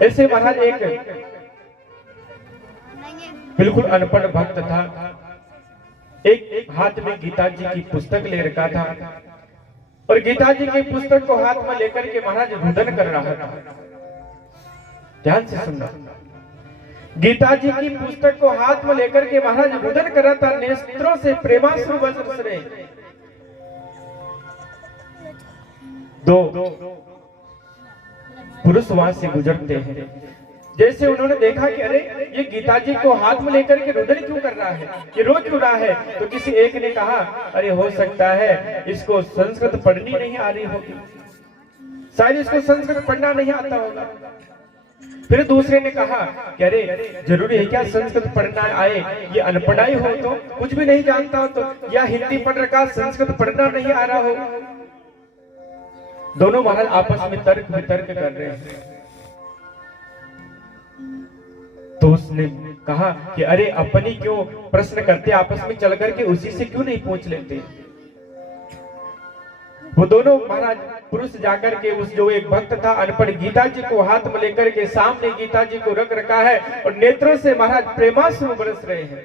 ऐसे महाराज एक बिल्कुल अनपढ़ भक्त था, एक हाथ में गीता जी की पुस्तक ले रखा था और गीता जी की पुस्तक को हाथ में लेकर के महाराज रुदन कर रहा था। ध्यान से सुनना, गीता जी की पुस्तक को हाथ में लेकर के महाराज रुदन कर रहा था। नेत्रों से प्रेमाश्रु बरस रहे। दो पुरुष वहां से गुजरते हैं। जैसे उन्होंने देखा कि अरे ये गीता जी को हाथ में लेकर के रुदन क्यों कर रहा है, ये रो क्यों रहा है, तो किसी एक ने कहा अरे हो सकता है इसको संस्कृत पढ़नी नहीं आ रही होगी, शायद इसको संस्कृत पढ़ना नहीं आता होगा। फिर दूसरे ने कहा कि अरे जरूरी है क्या संस्कृत पढ़ना आए, ये अनपढ़ाई हो तो कुछ भी नहीं जानता हो तो, या हिंदी पढ़ रखा संस्कृत पढ़ना नहीं आ रहा हो। दोनों महाराज आपस में तर्क वितर्क कर रहे हैं। तो उसने कहा कि अरे अपनी क्यों प्रश्न करते, आपस में चल करके उसी से क्यों नहीं पूछ लेते। वो दोनों महाराज पुरुष जाकर के उस जो एक भक्त था अनपढ़, गीता जी को हाथ में लेकर के सामने गीता जी को रख रखा है और नेत्रों से महाराज प्रेमाश्रु बरस रहे हैं।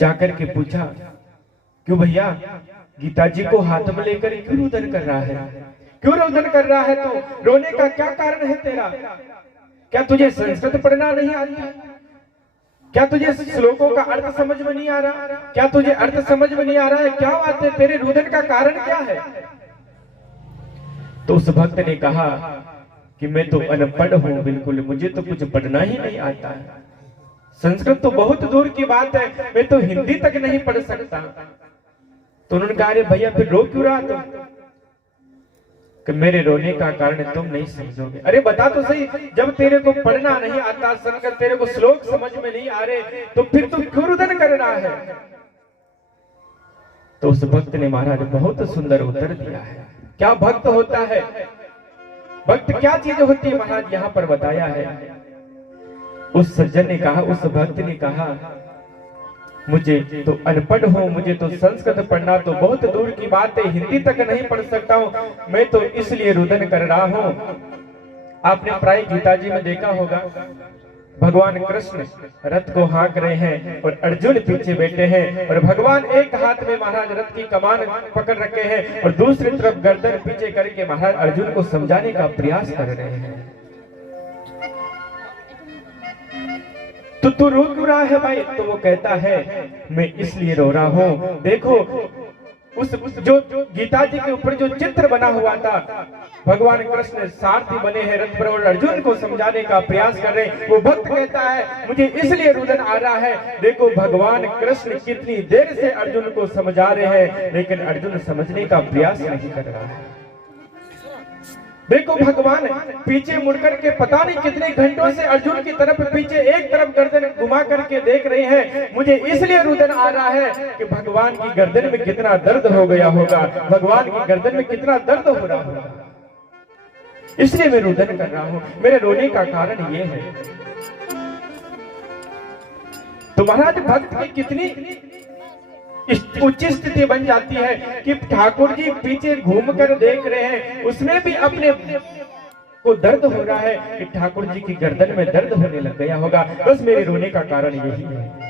जाकर के पूछा क्यों भैया गीता जी को हाथ में लेकर क्यों रुदन कर रहा है, क्यों रोदन कर रहा है, तो रोने का क्या कारण है तेरा? क्या तुझे संस्कृत पढ़ना नहीं आता? क्या तुझे श्लोकों का अर्थ समझ में नहीं आ रहा? क्या तुझे अर्थ समझ में नहीं आ रहा है? क्या बात है, तेरे रुदन का कारण क्या है? तो उस भक्त ने कहा कि मैं तो अनपढ़ हूं, बिल्कुल मुझे तो कुछ पढ़ना ही नहीं आता है, संस्कृत तो बहुत दूर की बात है, मैं तो हिंदी तक नहीं पढ़ सकता। तो उन्होंने कहा अरे भैया फिर रो क्यों रहा तुम? कि मेरे रोने का कारण तुम नहीं समझोगे। अरे बता तो सही, जब तेरे को पढ़ना नहीं आता, संस्कृत तेरे को श्लोक समझ में नहीं आ रहे, तो फिर तुम क्यों रुदन कर रहा है? तो उस भक्त ने महाराज बहुत सुंदर उत्तर दिया है। क्या भक्त होता है, भक्त क्या चीज होती है महाराज यहाँ पर बताया है। उस सज्जन ने कहा, उस भक्त ने कहा मुझे तो अनपढ़ हूँ, मुझे तो संस्कृत पढ़ना तो बहुत दूर की बात है, हिंदी तक नहीं पढ़ सकता हूँ, मैं तो इसलिए रुदन कर रहा हूँ। आपने प्राय गीता जी में देखा होगा, भगवान कृष्ण रथ को हाँक रहे हैं और अर्जुन पीछे बैठे हैं और भगवान एक हाथ में महाराज रथ की कमान पकड़ रखे हैं और दूसरी तरफ गर्दन पीछे करके महाराज अर्जुन को समझाने का प्रयास कर रहे हैं। तो तू रो क्यों रहा है भाई? तो वो कहता है मैं इसलिए रो रहा हूँ, देखो उस जो गीता जी के ऊपर जो चित्र बना हुआ था, भगवान कृष्ण सारथी बने हैं रथ पर और अर्जुन को समझाने का प्रयास कर रहे हैं। वो भक्त कहता है मुझे इसलिए रुदन आ रहा है, देखो भगवान कृष्ण कितनी देर से अर्जुन को समझा रहे हैं, लेकिन अर्जुन समझने का प्रयास नहीं कर रहा है। देखो भगवान पीछे मुड़कर के पता नहीं कितने घंटों से अर्जुन की तरफ पीछे एक तरफ गर्दन घुमा करके देख रहे हैं। मुझे इसलिए रुदन आ रहा है कि भगवान की गर्दन में कितना दर्द हो गया होगा, भगवान की गर्दन में कितना दर्द हो रहा होगा, इसलिए मैं रुदन कर रहा हूं। मेरे रोने का कारण ये है। तो महाराज भक्त की कितनी उच्च स्थिति बन जाती है कि ठाकुर जी पीछे घूमकर देख रहे हैं, उसमें भी अपने को दर्द हो रहा है कि ठाकुर जी की गर्दन में दर्द होने लग गया होगा, बस मेरे रोने का कारण यही है।